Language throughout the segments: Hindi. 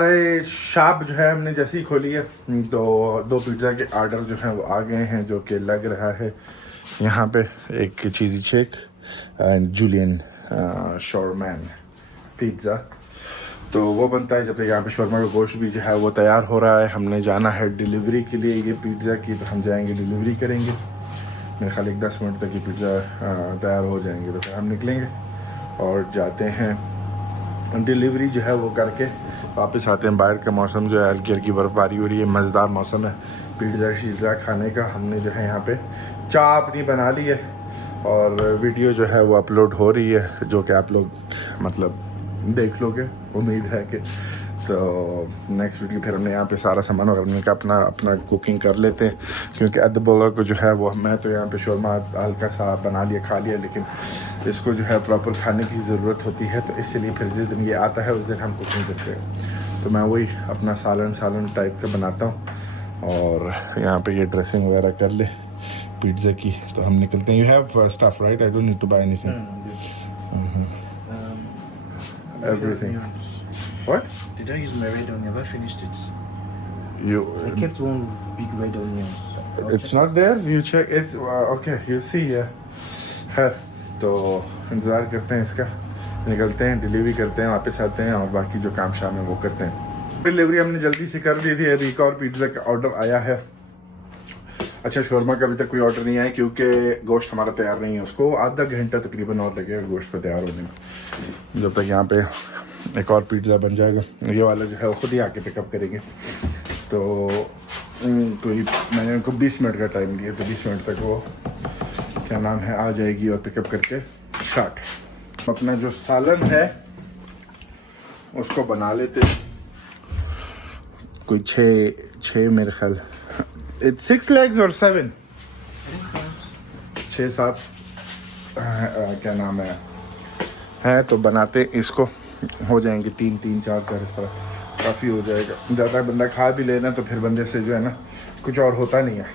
अरे शॉप जो है हमने जैसे ही खोली है तो 2 पिज़्ज़ा के ऑर्डर जो हैं वो आ गए हैं, जो कि लग रहा है यहाँ पे एक चीज़ी शेक एंड जूलियन शॉर्मैन पिज़्ज़ा। तो वो बनता है, जब तक यहाँ पे शॉर्मा का गोश्त भी जो है वो तैयार हो रहा है। हमने जाना है डिलीवरी के लिए ये पिज़्ज़ा की, तो हम जाएंगे डिलीवरी करेंगे। मेरे ख्याल 10 मिनट तक ये पिज़्ज़ा तैयार हो जाएंगे, तो फिर हम निकलेंगे और जाते हैं डिलीवरी जो है वो करके वापस आते हैं। बाहर का मौसम जो है हल्की हल्की बर्फ़बारी हो रही है, मज़ेदार मौसम है पिज़्ज़ा शीज़ा खाने का। हमने जो है यहाँ पे चाय अपनी बना ली है और वीडियो जो है वो अपलोड हो रही है, जो कि आप लोग मतलब देख लोगे, उम्मीद है कि। तो नेक्स्ट वीडियो फिर हमने यहाँ पे सारा सामान वगैरह का अपना कुकिंग कर लेते हैं, क्योंकि अदबोला को जो है वो मैं तो यहाँ पे शोरमा हल्का सा बना लिया खा लिया, लेकिन इसको जो है प्रॉपर खाने की ज़रूरत होती है। तो इसलिए फिर जिस दिन ये आता है उस दिन हम कुकिंग करते हैं। तो मैं वही अपना सालन टाइप का बनाता हूँ और यहाँ पे ये ड्रेसिंग वगैरह कर ले पिज़्ज़ा की, तो हम निकलते हैं। You have stuff right? I don't need to buy anything. Everything. What? Did I use my red onion? Have I finished it? I You? kept one big red onion. It's not there. You check. It's okay. You see. खैर, तो इंतज़ार करते हैं इसका, निकलते हैं, डिलीवरी करते हैं, वापस आते हैं और बाकी जो काम शाम है वो करते हैं। डिलीवरी हमने जल्दी से कर दी थी। अभी एक और पिज़्ज़ा का ऑर्डर आया है। अच्छा, शोरमा का अभी तक कोई ऑर्डर नहीं आया, क्योंकि गोश्त हमारा तैयार नहीं है। उसको आधा घंटा तकरीबन और लगेगा गोश्त पर तैयार होने में, जब तक यहाँ पे एक और पिज़्ज़ा बन जाएगा। ये वाला जो है वो खुद ही आके पिकअप करेंगे। तो कोई मैंने उनको 20 मिनट का टाइम दिया, तो 20 मिनट तक वो क्या नाम है आ जाएगी और पिकअप करके स्टार्ट। अपना जो सालन है उसको बना लेते, कोई छः मेरे ख्याल, It's 6 legs or 7? 6-7 क्या नाम है तो बनाते इसको। हो जाएंगे 3 4 इस तरह काफ़ी हो जाएगा। ज़्यादा बंदा खा भी लेना तो फिर बंदे से जो है ना कुछ और होता नहीं है।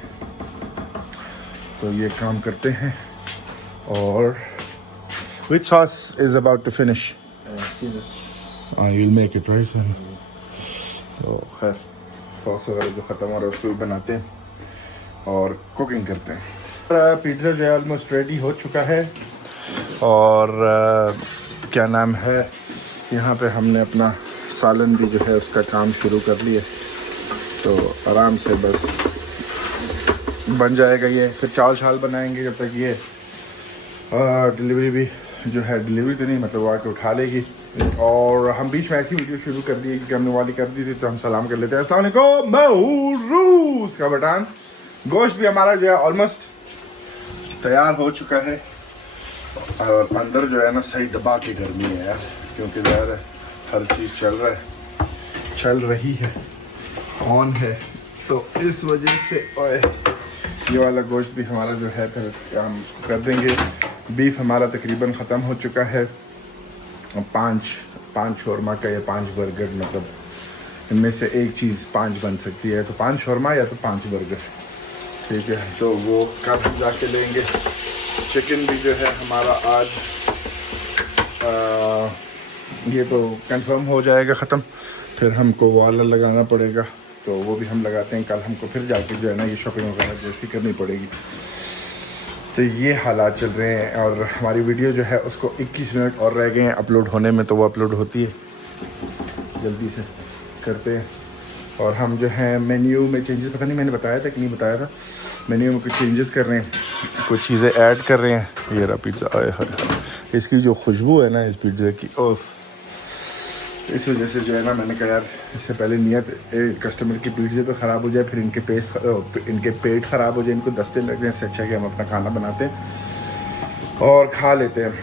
तो ये काम करते हैं। और which sauce is about to finish? Scissors. You'll make it right? तो खैर सॉस वगैरह जो ख़त्म हो रहा है उसको भी बनाते हैं और कुकिंग करते हैं। पिज़्ज़ा जो है ऑलमोस्ट रेडी हो चुका है और क्या नाम है, यहाँ पे हमने अपना सालन भी जो है उसका काम शुरू कर लिया। तो आराम से बस बन जाएगा ये, फिर चावल शाल बनाएंगे जब तक ये डिलीवरी भी जो है, डिलीवरी तो नहीं मतलब वो आके उठा लेगी। और हम बीच में ऐसी वीडियो शुरू कर दी क्योंकि हमने वाली कर दी थी, तो हम सलाम कर लेते हैं। अस्सलाम वालेकुम, मैं रूस का बटान। गोश्त भी हमारा जो है ऑलमोस्ट तैयार हो चुका है और अंदर जो है ना सही दबा के गर्मी है यार, क्योंकि ज़ाहिर है हर चीज़ चल रही है, ऑन है। तो इस वजह से ये वाला गोश्त भी हमारा जो है फिर हम कर देंगे। बीफ हमारा तकरीबन ख़त्म हो चुका है। 5 शोरमा का या 5 बर्गर, मतलब इनमें से एक चीज़ 5 बन सकती है, तो 5 शोरमा या तो 5 बर्गर, ठीक है। तो वो कब जाके लेंगे। चिकन भी जो है हमारा आज ये तो कंफर्म हो जाएगा ख़त्म, फिर हमको वाला लगाना पड़ेगा, तो वो भी हम लगाते हैं। कल हमको फिर जाके जो है ना ये शॉपिंग वगैरह जैसी करनी पड़ेगी। तो ये हालात चल रहे हैं और हमारी वीडियो जो है उसको 21 मिनट और रह गए हैं अपलोड होने में, तो वो अपलोड होती है, जल्दी से करते हैं। और हम जो है मेन्यू में चेंजेस, पता नहीं मैंने बताया था कि नहीं बताया था, मेन्यू में कुछ चेंजेस कर रहे हैं, कुछ चीज़ें ऐड कर रहे हैं। ये रहा पिज़्ज़ा, आए हाय, इसकी जो खुशबू है ना इस पिज़्ज़ा की, ओह, इस वजह से जो है ना मैंने कहा यार इससे पहले नियत कस्टमर की पिज़्ज़ा तो ख़राब हो जाए, फिर इनके पेट ख़राब हो जाए, इनको दस्ते लग जाए, इससे अच्छा है कि हम अपना खाना बनाते हैं और खा लेते हैं।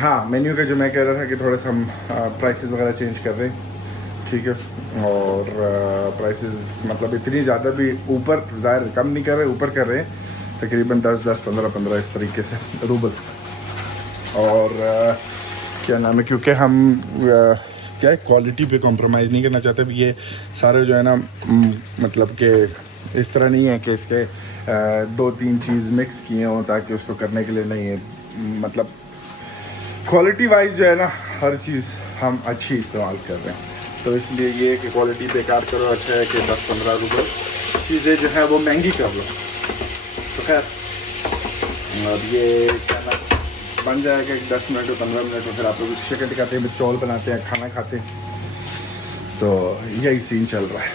हाँ, मेन्यू का जो मैं कह रहा था कि थोड़ा सा हम प्राइसेस वगैरह चेंज कर रहे हैं, ठीक है। और प्राइसेस मतलब इतनी ज़्यादा भी ऊपर ज़ाहिर कम नहीं कर रहे, ऊपर कर रहे हैं तकरीबन 10 15 इस तरीके से रूबल। और क्या नाम है, क्योंकि हम क्या क्वालिटी पे कॉम्प्रोमाइज़ नहीं करना चाहते। ये सारे जो है ना मतलब कि इस तरह नहीं है कि इसके 2-3 चीज़ मिक्स किए हों ताकि उसको करने के लिए, नहीं है। मतलब क्वालिटी वाइज जो है ना हर चीज़ हम अच्छी इस्तेमाल कर रहे हैं। तो इसलिए ये कि क्वालिटी बेकार करो, अच्छा है कि 10-15 रुपये चीज़ें जो है वो महंगी कर लो। तो खैर अब ये क्या ना बन जाएगा कि 10 मिनट और 15 मिनट में फिर आप लोग चिकन दिखाते हैं, चौल बनाते हैं, खाना खाते हैं। तो यही सीन चल रहा है।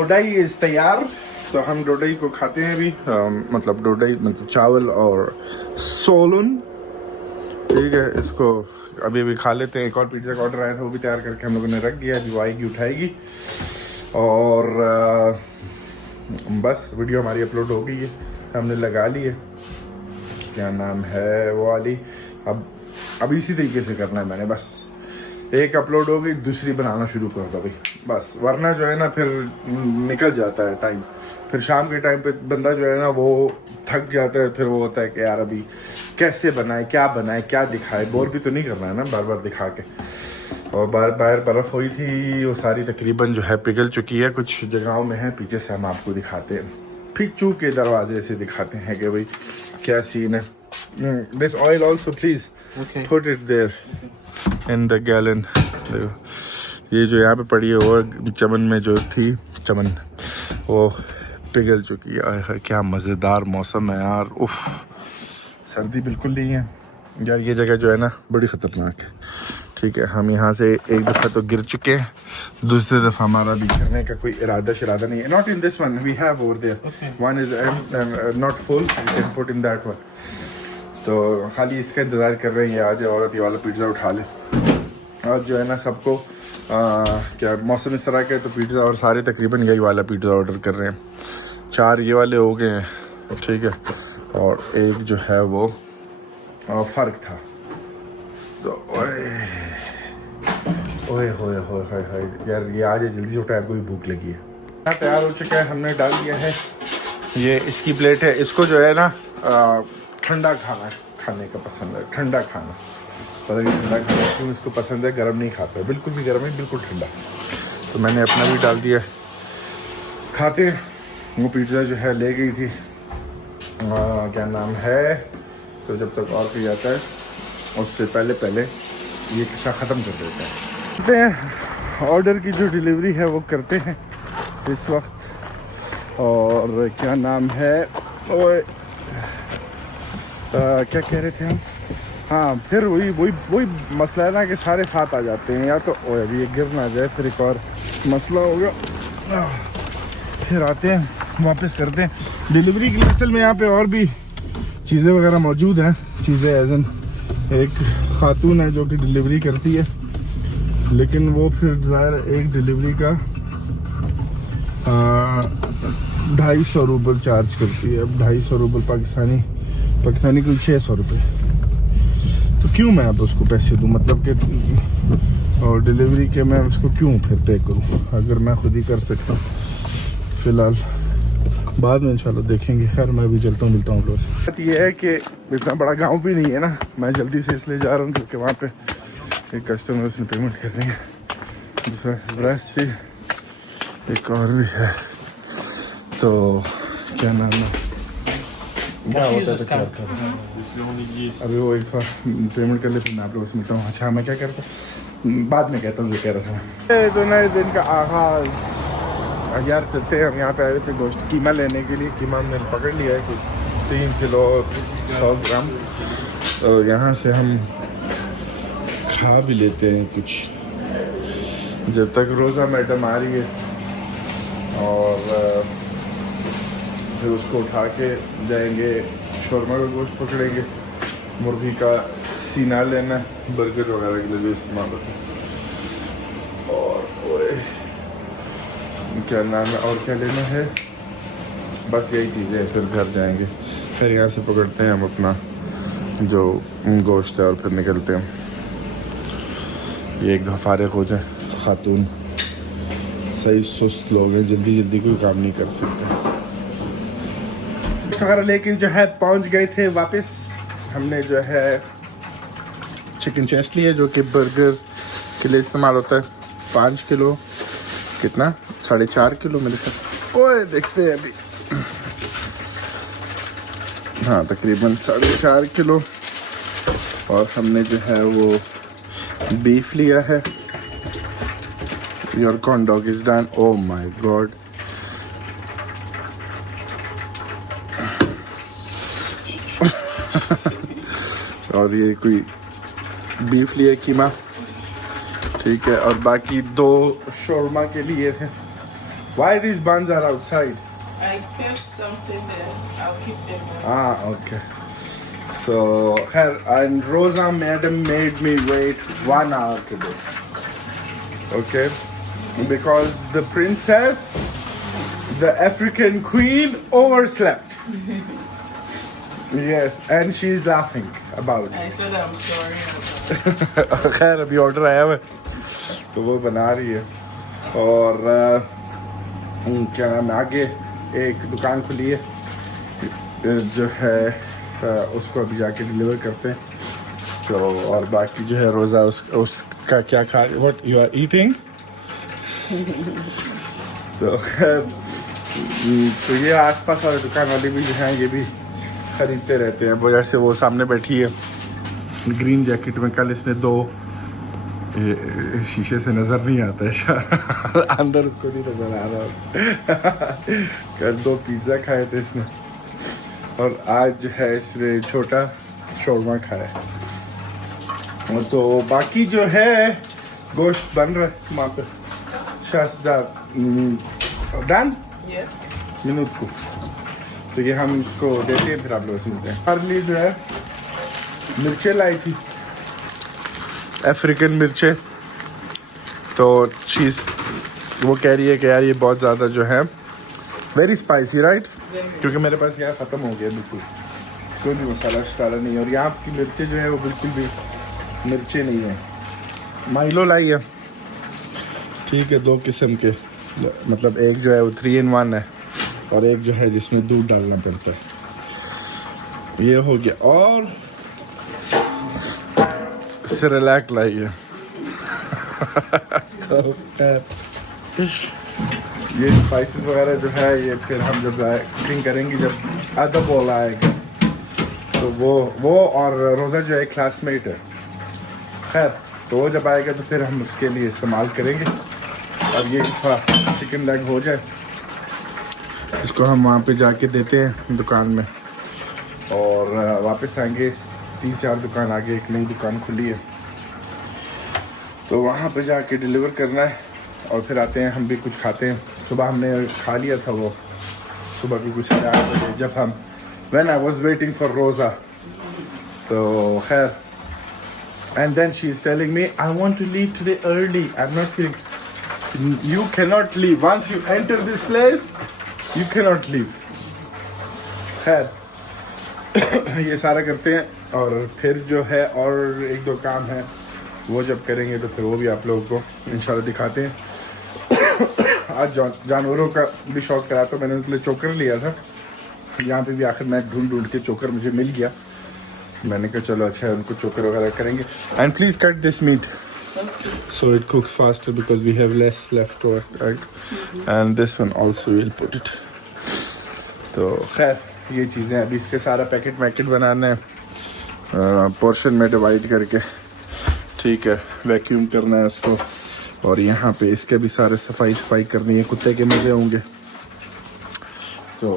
डोडाई इज़ तैयार। तो हम डोडाई को खाते हैं अभी, मतलब डोडाई मतलब चावल और सोलन, ठीक है। इसको अभी अभी खा लेते हैं। एक और पिज़्ज़ा का ऑर्डर आया था, वो भी तैयार करके हम लोगों ने रख दिया, जो आएगी उठाएगी। और बस वीडियो हमारी अपलोड हो गई है, हमने लगा ली है, क्या नाम है वो वाली। अब इसी तरीके से करना है मैंने, बस एक अपलोड हो गई, दूसरी बनाना शुरू कर दो भाई, बस। वरना जो है ना फिर निकल जाता है टाइम, फिर शाम के टाइम पे बंदा जो है ना वो थक जाता है, फिर वो होता है कि यार अभी कैसे बनाए, क्या दिखाए, बोर भी तो नहीं करना है ना बार बार दिखा के। और बाहर बर्फ़ हुई थी, वो सारी तकरीबन जो है पिघल चुकी है, कुछ जगहों में है, पीछे से हम आपको दिखाते हैं, फिचू के दरवाजे से दिखाते हैं कि भाई क्या सीन है। This oil also please put it there in the gallon. देखो ये जो यहाँ पे पड़ी है वो चमन में जो थी, चमन वो पिघल चुकी है। क्या मज़ेदार मौसम है यार, उफ, सर्दी बिल्कुल नहीं है यार। ये जगह जो है ना बड़ी ख़तरनाक है, ठीक है। हम यहाँ से एक दफ़ा तो गिर चुके हैं, दूसरी दफ़ा हमारा भी गिरने का कोई इरादा नहीं है। Not in this one, we have over there one is not full, we can put in that one. तो खाली इसका इंतज़ार कर रहे हैं ये आ जाए और ये वाला पिज़्ज़ा उठा ले। और जो है ना सबको क्या मौसम इस तरह का है, तो पिज़्ज़ा और सारे तकरीबन यही वाला पिज़्ज़ा ऑर्डर कर रहे हैं। 4 ये वाले हो गए हैं, ठीक है, और एक जो है वो फ़र्क था। तो ओए होए यार ये आज जल्दी से उठाया, कोई भूख लगी है। तैयार हो चुका है, हमने डाल दिया है, ये इसकी प्लेट है। इसको जो है ना ठंडा खाने का पसंद है, ठंडा खाना, पता नहीं ठंडा खाना क्यों इसको पसंद है, गर्म नहीं खाता है, बिल्कुल भी गर्म नहीं, बिल्कुल ठंडा। तो मैंने अपना भी डाल दिया, खाते। वो पिज़्ज़ा जो है ले गई थी, क्या नाम है, तो जब तक और कोई आता है उससे पहले ये किस्सा ख़त्म कर देते हैं। ऑर्डर की जो डिलीवरी है वो करते हैं इस वक्त। और क्या नाम है, ओए क्या कह रहे थे हम, हाँ, फिर वही मसला है ना कि सारे साथ आ जाते हैं, या तो ओए अभी ये गिर ना जाए, फिर एक और मसला होगा, फिर आते हैं वापस करते हैं डिलीवरी के लिए। असल में यहाँ पे और भी चीज़ें वगैरह मौजूद हैं, चीज़ें एज एन एक खातून है जो कि डिलीवरी करती है, लेकिन वो फिर ज़ाहिर एक डिलीवरी का 250 रूबल चार्ज करती है। अब 250 रूबल पाकिस्तानी कुल 600 रुपये, तो क्यों मैं अब उसको पैसे दूँ, मतलब कि और डिलीवरी के मैं उसको क्यों फिर पे करूँ, अगर मैं खुद ही कर सकता हूँ। फ़िलहाल बाद में इंशाल्लाह देखेंगे। खैर मैं भी चलता हूँ, मिलता हूँ लोग। बात ये है कि इतना बड़ा गांव भी नहीं है ना, मैं जल्दी से इसलिए जा रहा हूँ क्योंकि वहाँ पे एक कस्टमर्स ने पेमेंट कर दी है। दूसरा चीज़ एक और भी है, तो क्या नाम है, क्या होता है, क्या था अभी वो एक पेमेंट कर ले, फिर मैं आप लोगों से मिलता हूँ। अच्छा मैं क्या करता हूँ बाद में कहता हूँ, जो कह रहा था। तो नए दिन का आगाज़ यार, चलते हैं हम यहाँ पे आए थे गोश्त कीमा लेने के लिए। कीमा हमने पकड़ लिया है कुछ 3 किलो 100 ग्राम, तो यहाँ से हम खा भी लेते हैं कुछ जब तक रोज़ा मैडम आ रही है। और फिर उसको उठा के जाएंगे, शोरमा का गोश्त पकड़ेंगे, मुर्गी का सीना लेना, बर्गर वगैरह के लिए भी इस्तेमाल होता है। और क्या नाम है, और क्या लेना है, बस यही चीज़ें, फिर घर जाएंगे। फिर यहाँ से पकड़ते हैं हम अपना जो गोश्त है और फिर निकलते हैं। ये एक दफ़ा फारिग हो जाए, खातून सही सुस्त लोग हैं, जल्दी कोई काम नहीं कर सकते। वगैरह लेके जो है पहुँच गए थे वापस। हमने जो है चिकन चेस्ट लिया जो कि बर्गर के लिए इस्तेमाल होता है। 5 किलो कितना 4.5 किलो मेरे साथ, ओए देखते हैं अभी, हाँ तकरीबन 4.5 किलो। और हमने जो है वो बीफ लिया है, Your corn dog is done. Oh my god. और ये कोई बीफ लिए कीमा, ठीक है, और बाकी 2 शोरमा के लिए थे. Why these buns are outside? I kept something there. I'll keep them. Okay. So, and Rosa madam made me wait 1 hour today. Okay? Because the princess, the African queen, overslept. Yes, and she's laughing about it. I said I'm sorry about खैर अभी ऑर्डर आया हुआ है तो वो बना रही है. और क्या नाम है, आगे एक दुकान खुली है जो है उसको अभी जाके डिलीवर करते हैं. तो और बाकी जो है रोज़ा उसका क्या खा, व्हाट यू आर ईटिंग. तो ये आसपास वाले दुकान वाले भी जो हैं ये भी खरीदते रहते हैं. वो जैसे वो सामने बैठी है ग्रीन जैकेट में, कल इसने 2 शीशे से नज़र नहीं आता है शायद अंदर उसको नहीं नज़र आ रहा. कल 2 पिज़्ज़ा खाए थे इसने और आज जो है इसने छोटा शोरमा खाया. तो बाकी जो है गोश्त बन रहा है वहाँ पे शास्त्रा डन Yeah. मिनट को. तो ये हम इसको देते हैं फिर आप लोग सुनते हैं. हमारे लिए जो है मिर्चें लाई थी, अफ्रीकन मिर्चें. तो चीज़ वो कह रही है कि यार ये बहुत ज़्यादा जो है वेरी स्पाइसी, राइट? क्योंकि मेरे पास यहाँ ख़त्म हो गया बिल्कुल, कोई भी मसाला शसाला नहीं है. और यहाँ की मिर्चें जो है वो बिल्कुल भी मिर्चें नहीं है. माइलो लाई है, ठीक है, 2 किस्म के, मतलब एक जो है वो 3 in 1 है और एक जो है जिसमें दूध डालना पड़ता है. ये हो गया. और सेरेलैक लाई है. तो ये स्पाइसेस वगैरह जो है ये फिर हम जब कुकिंग करेंगे, जब आधा बॉल आएगा तो वो और रोज़ा जो है क्लासमेट है. खैर तो वो जब आएगा तो फिर हम उसके लिए इस्तेमाल करेंगे. और ये थोड़ा चिकन लेग हो जाए इसको हम वहाँ पे जाके देते हैं दुकान में. और वापस आएंगे 3-4 दुकान आगे एक नई दुकान खुली है तो वहाँ पे जाके डिलीवर करना है. और फिर आते हैं, हम भी कुछ खाते हैं. सुबह हमने खा लिया था वो सुबह भी कुछ 8 बजे जब हम when I was waiting for Rosa. तो खैर and then she is telling me I want to leave today early. I'm not feeling. You cannot leave. Once you enter this place, you cannot leave. खैर ये सारा करते हैं और फिर जो है और 1-2 काम है वो जब करेंगे तो फिर वो भी आप लोगों को इंशाल्लाह दिखाते हैं. आज जानवरों का भी शौक करा तो मैंने उनके लिए चोकर लिया था. यहाँ पे भी आखिर मैं ढूंढ के चोकर मुझे मिल गया. मैंने कहा चलो अच्छा है, उनको चोकर वगैरह करेंगे. And please cut this meat so it cooks faster because we have less left over, right? And this one also we'll put it. तो खैर ये चीज़ें अभी इसके सारा पैकेट बनाना है पोर्शन में डिवाइड करके, ठीक है, वैक्यूम करना है उसको. और यहाँ पे इसके भी सारे सफाई करनी है. कुत्ते के मज़े होंगे तो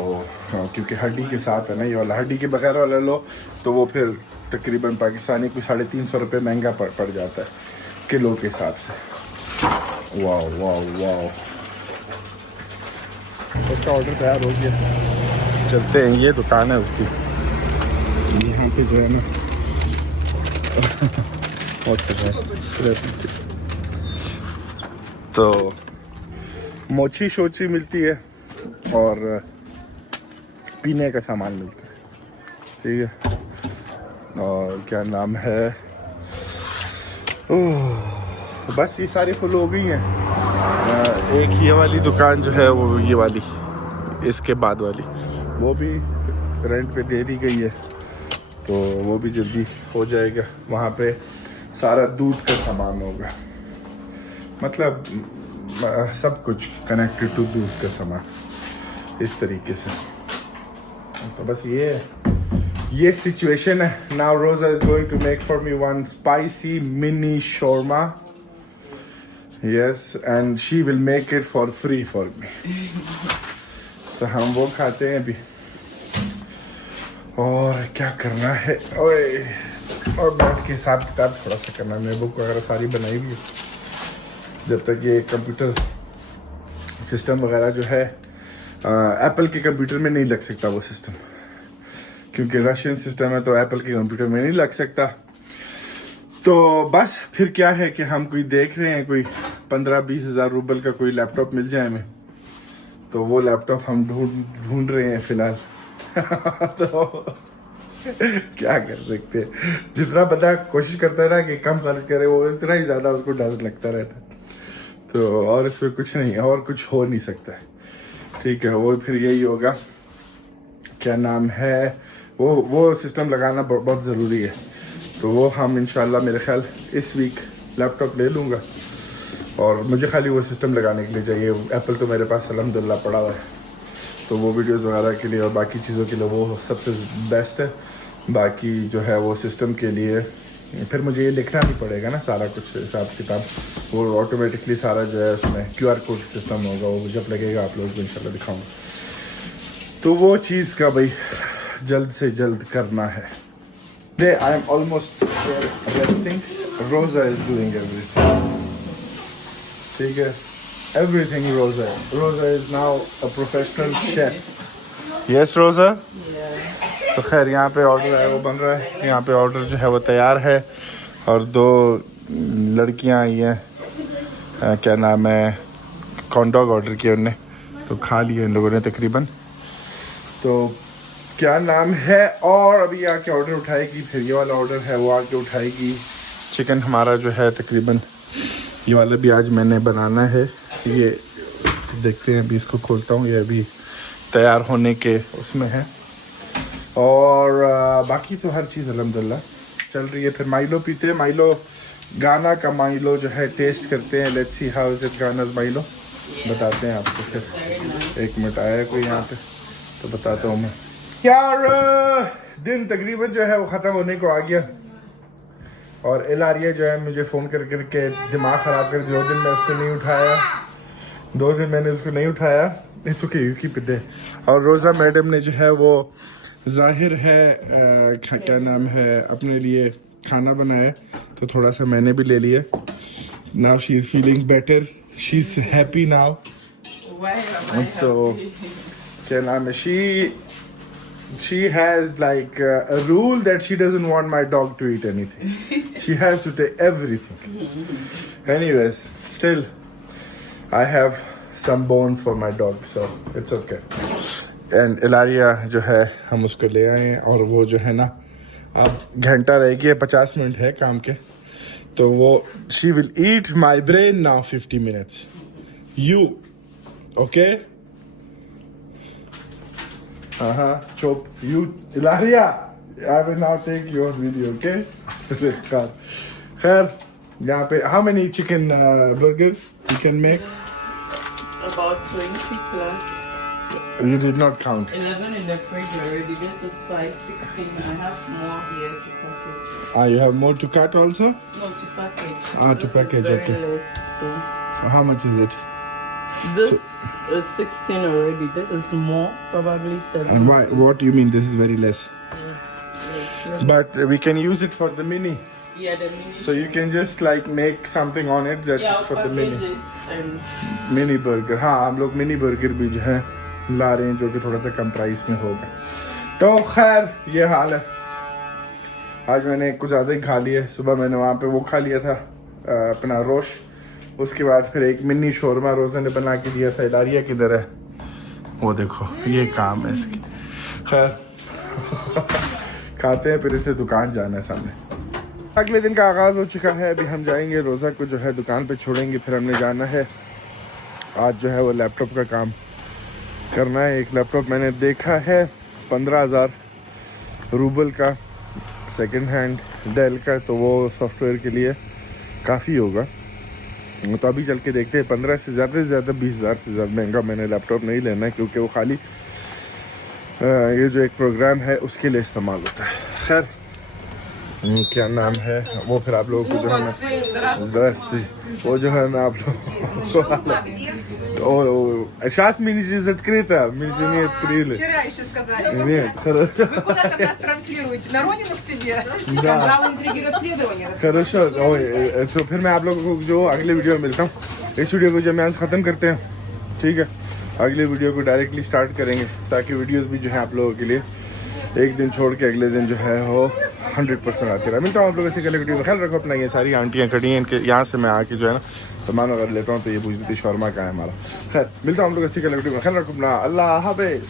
क्योंकि हड्डी के साथ है ना ये वाला. हड्डी के बगैर वाला लो तो वो फिर तकरीबन पाकिस्तानी को 350 रुपये महंगा पड़ जाता है किलो के हिसाब से. वाह वाह वाह, उसका ऑर्डर तैयार हो गया. चलते हैं, ये दुकान है उसकी. यहाँ पे जो है ना तो मोची शोची मिलती है और पीने का सामान मिलता है, ठीक है. और क्या नाम है, बस ये सारी फुल हो गई हैं. एक ये वाली दुकान जो है वो ये वाली इसके बाद वाली वो भी रेंट पे दे दी गई है तो वो भी जल्दी हो जाएगा. वहाँ पे सारा दूध का सामान होगा, मतलब सब कुछ कनेक्टेड टू दूध का सामान इस तरीके से. तो बस ये सिचुएशन है. Now Rosa is going to make for me 1 spicy mini shawarma Yes, and she will make it for free for me. तो हम वो खाते हैं अभी। और क्या करना है ओए, और बैठ के हिसाब किताब थोड़ा सा करना है। मेरे बुक वगैरह सारी बनाई हुई है। जब तक ये कंप्यूटर सिस्टम वगैरह जो है एप्पल के कंप्यूटर में नहीं लग सकता वो सिस्टम, क्योंकि रशियन सिस्टम है तो एप्पल के कंप्यूटर में नहीं लग सकता। तो बस फिर क्या है कि हम कोई देख रहे हैं, कोई 15-20 हज़ार रुपये का कोई लैपटॉप मिल जाए हमें, तो वो लैपटॉप हम ढूंढ रहे हैं फिलहाल। तो क्या कर सकते हैं, जितना बंदा कोशिश करता है ना कि कम खर्च करे, वो इतना ही ज़्यादा उसको डर लगता रहता है। तो और इसमें कुछ नहीं है, और कुछ हो नहीं सकता है। ठीक है, वो फिर यही होगा, क्या नाम है, वो सिस्टम लगाना बहुत ज़रूरी है। तो वो हम इंशाल्लाह मेरे ख्याल इस वीक लैपटॉप ले लूँगा, और मुझे खाली वो सिस्टम लगाने के लिए चाहिए। एप्पल तो मेरे पास अल्हम्दुलिल्लाह पड़ा हुआ है, तो वो वीडियोज़ वगैरह के लिए और बाकी चीज़ों के लिए वो सबसे बेस्ट है। बाकी जो है वो सिस्टम के लिए फिर मुझे ये लिखना नहीं पड़ेगा ना सारा कुछ हिसाब किताब, वो ऑटोमेटिकली सारा जो है उसमें QR कोड सिस्टम होगा, वो जब लगेगा आप लोगों को इंशाल्लाह दिखाऊंगा। तो वो चीज़ का भाई जल्द से जल्द करना है। Today I am almost resting. Rosa is doing everything. ठीक है, everything Rosa. Rosa is now a professional chef. Yes, Rosa? Yeah. तो खैर यहाँ पे ऑर्डर है वो बन रहा है, यहाँ पे ऑर्डर जो है वो तैयार है, और 2 लड़कियाँ आई हैं, क्या नाम है, कॉर्न डॉग ऑर्डर किया उनने, तो खा लिए इन लोगों ने तकरीबन। तो क्या नाम है, और अभी आके ऑर्डर उठाएगी, फिर ये वाला ऑर्डर है वो आके उठाएगी। चिकन हमारा जो है तकरीबन ये वाला भी आज मैंने बनाना है। ये देखते हैं, अभी इसको खोलता हूँ, ये अभी तैयार होने के उसमें है। और बाकी तो हर चीज़ अल्हम्दुलिल्लाह चल रही है। फिर माइलो पीते हैं, माइलो गाना का माइलो जो है टेस्ट करते हैं। Let's see how is it गाना's माइलो, बताते हैं आपको। फिर 1 मिनट आया कोई यहाँ पे तो बताता हूँ मैं। यार दिन तकरीबन जो है वो ख़त्म होने को आ गया, और एलारिया जो है मुझे फ़ोन कर करके दिमाग ख़राब कर दिया। 2 दिन मैं उसको नहीं उठाया, 2 दिन मैंने उसको नहीं उठाया। It's okay, you keep it there. और रोज़ा मैडम ने जो है वो जाहिर है क्या नाम है अपने लिए खाना बनाया, तो थोड़ा सा मैंने भी ले लिया। Now she is feeling better, she is happy now. Why am I तो happy? क्या नाम है, she has like a rule that she doesn't want my dog to eat anything. She has to take everything. Anyways, still I have some bones for my dog, so it's okay. And Ilaria जो है हम उसको ले आए हैं, और वो जो है ना अब घंटा रह गया, 50 मिनट है काम के, तो वो she will eat my brain now 50 minutes. You okay? हाँ, चुप you Ilaria, I will now take your video, okay? खैर यहाँ पे how many chicken burgers you can make? About 20 plus. You did not count. 11 in the fridge already. This is 5, 16. I have more here to package. You have more to cut also? No, to package. To This package, is very okay. less, so How much is it? this is 16 already. This is more, probably 7. And why? What do you mean this is very less? Yeah, But we can use it for the mini. yeah, the mini. So you can just like make something on it that Yeah, it's for the package mini. it and mini burger, हाँ हम लोग मिनी बर्गर भी जो है ला रहे हैं, जो कि थोड़ा सा कम प्राइस में होगा। तो खैर ये हाल है। आज मैंने कुछ ज़्यादा ही खा लिया। सुबह मैंने वहाँ पे वो खा लिया था अपना रोश, उसके बाद फिर एक मिनी शोरमा रोज़ा ने बना के दिया था। इलारिया किधर है? वो देखो, ये काम है इसकी। खैर खाते हैं, फिर इसे दुकान जाना है सामने। अगले दिन का आगाज़ हो चुका है। अभी हम जाएंगे, रोज़ा को जो है दुकान पे छोड़ेंगे, फिर हमने जाना है आज जो है वो लैपटॉप का काम करना है। एक लैपटॉप मैंने देखा है 15,000 रूबल का, सेकंड हैंड डेल का, तो वो सॉफ्टवेयर के लिए काफ़ी होगा। तो अभी चल के देखते हैं। 15 से ज़्यादा 20,000 से ज़्यादा महंगा मैंने लैपटॉप नहीं लेना है, क्योंकि वो खाली ये जो एक प्रोग्राम है उसके लिए इस्तेमाल होता है। खैर क्या नाम है वो, फिर आप लोगों को जो है मैं Здрасте. वो जो है मैं आप लोगों сейчас мне здесь открыто, мне же не открыли. Вчера еще сказали. Нет, хорошо. Вы куда-то нас транслируете? На родину к себе? Да. Скандал, интриги, расследования. хорошо, तो फिर मैं आप लोगों को जो अगले वीडियो में मिलता हूँ। इस वीडियो को जो मैं आज ख़त्म करते हैं, ठीक है। अगले वीडियो को डायरेक्टली स्टार्ट करेंगे ताकि वीडियोस भी जो है आप लोगों के लिए एक दिन छोड़ के अगले दिन जो है वो 100% आती रहा। मिलता हूँ आप लोगों से अगले वीडियो में। ख्याल रखो अपना। ये सारी आंटियाँ खड़ी हैं, इनके यहाँ से मैं आके जो है ना सामान वगैरह लेता हूँ, तो ये पूछती थी शौरमा का है हमारा। खैर मिलता हूँ आप लोगों से अगले वीडियो में। ख्याल रखो अपना। अल्लाह हाफिज़।